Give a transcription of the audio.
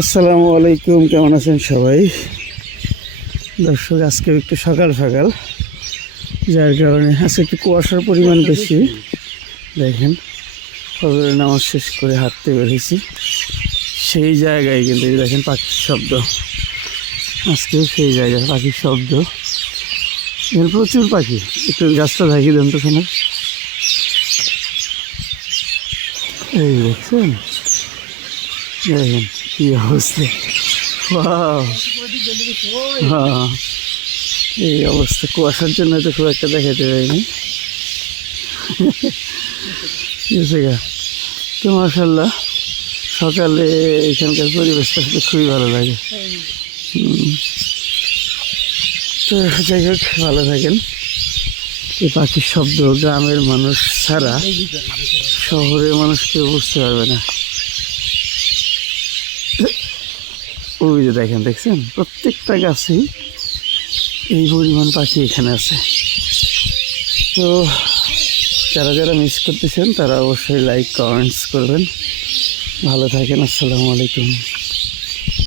আসসালামু আলাইকুম, কেমন আছেন সবাই? দর্শক, আজকে একটু সকাল সকাল, যার কারণে আজকে একটু কুয়াশার পরিমাণ বেশি। দেখেন, ফজরের নামাজ শেষ করে হাঁটতে বেরিয়েছি, সেই জায়গায় কিন্তু দেখেন পাখির শব্দ। আজকেও সেই জায়গায় পাখির শব্দ, এখানে প্রচুর পাখি। একটু গাছটা ঢাকি দেন তো শোনা। এই দেখছেন, দেখেন কি অবস্থা। হ্যাঁ, এই অবস্থা কুয়াশার জন্য তো খুব একটা দেখাতে পারিনি। তো মাশাআল্লাহ, সকালে এখানকার পরিবেশটা খুবই ভালো লাগে। তো যাই হোক, ভালো থাকেন। এই পাখির শব্দ গ্রামের মানুষ ছাড়া শহরের মানুষ কেউ বুঝতে পারবে না। ওই যে দেখেন, দেখছেন প্রত্যেকটা গাছেই এই পরিমাণ পাখি এখানে আছে। তো যারা যারা মিস করতেছেন তারা অবশ্যই লাইক কমেন্টস করবেন। ভালো থাকেন। আসসালামু আলাইকুম।